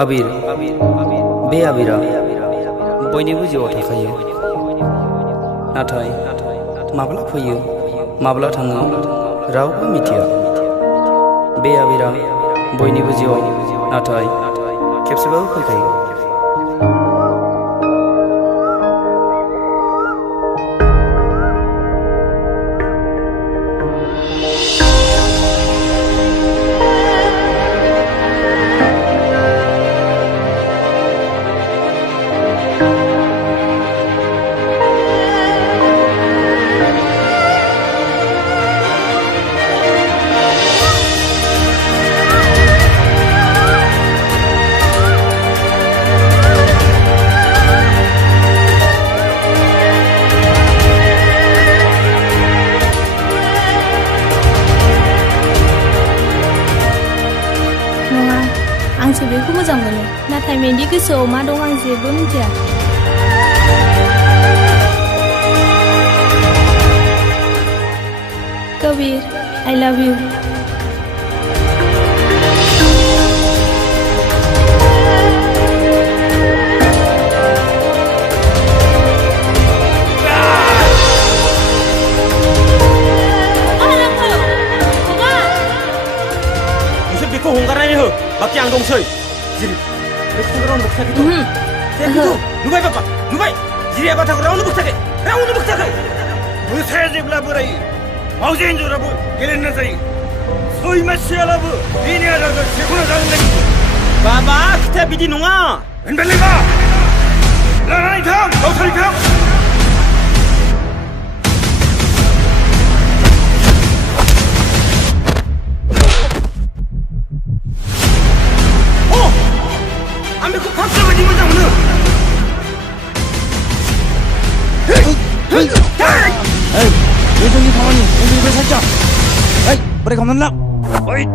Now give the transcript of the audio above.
आबिर बे आबिरा बयनिबो जिउआव थाखायो नाथाय माब्ला फैयो माब्ला थाङो रावबो मिथिया बे आबिरा बयनिबो जिउआव नाथाय खेबसेबाबो फैखायो आंसो बेखौ मोजां मोनो नाथाय मेन्दी गोसोआव मा दं आं जेबो मिथिया कबीर I love you बेखौ हंगारनानै हो बाखि आं दंसै जिरि बेखौ रावनो बोखथाखै नुबाय बाबा नुबाय जिरिया बाथाखौ रावनो बोखथाखै मोसाया जेब्ला बोरायो मावजि हिन्जावराबो गेलेनो जायो सैमा सियालाबो बेनि आदारखौ सेख'ना जानो नागिरो बाबा खोथाया बिदि नङा होनबालाय मा लानानै थां गावथारै थां 왜 저기 가만히 우리 입을 살짝 에이 머리 감는다 어이